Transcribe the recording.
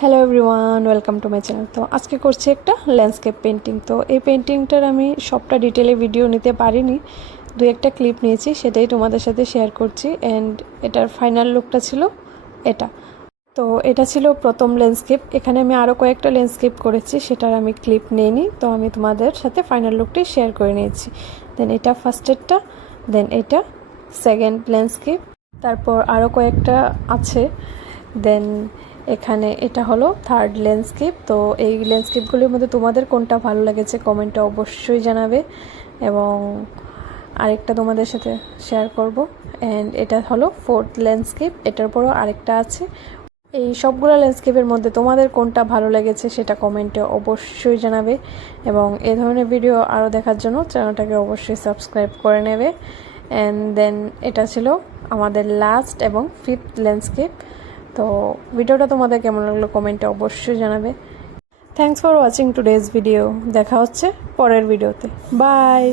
Hello everyone, welcome to my channel. তো আজকে করছি একটা ল্যান্ডস্কেপ পেন্টিং। তো এই পেন্টিংটার আমি সবটা ডিটেলে ভিডিও নিতে পারিনি, দু একটা ক্লিপ নিয়েছি, সেটাই তোমাদের সাথে শেয়ার করছি। অ্যান্ড এটার ফাইনাল লুকটা ছিল এটা। তো এটা ছিল প্রথম ল্যান্ডস্কেপ। এখানে আমি আরও কয়েকটা ল্যান্ডস্কেপ করেছি, সেটার আমি ক্লিপ নিইনি। তো আমি তোমাদের সাথে ফাইনাল লুকটাই শেয়ার করে নিয়েছি। দেন এটা ফার্স্টেরটা, দেন এটা সেকেন্ড ল্যান্ডস্কেপ, তারপর আরও কয়েকটা আছে। দেন এখানে এটা হলো থার্ড ল্যান্ডস্কেপ। তো এই ল্যান্ডস্কেপগুলির মধ্যে তোমাদের কোনটা ভালো লেগেছে কমেন্টে অবশ্যই জানাবে, এবং আরেকটা তোমাদের সাথে শেয়ার করব। অ্যান্ড এটা হলো ফোর্থ ল্যান্ডস্কেপ, এটার পরও আরেকটা আছে। এই সবগুলো ল্যান্ডস্কেপের মধ্যে তোমাদের কোনটা ভালো লেগেছে সেটা কমেন্টে অবশ্যই জানাবে, এবং এ ধরনের ভিডিও আরও দেখার জন্য চ্যানেলটাকে অবশ্যই সাবস্ক্রাইব করে নেবে। অ্যান্ড দেন এটা ছিল আমাদের লাস্ট এবং ফিফথ ল্যান্ডস্কেপ। তো ভিডিওটা তোমাদের কেমন লাগলো কমেন্টে অবশ্যই জানাবে। Thanks for watching today's video. দেখা হচ্ছে পরের ভিডিওতে। বাই।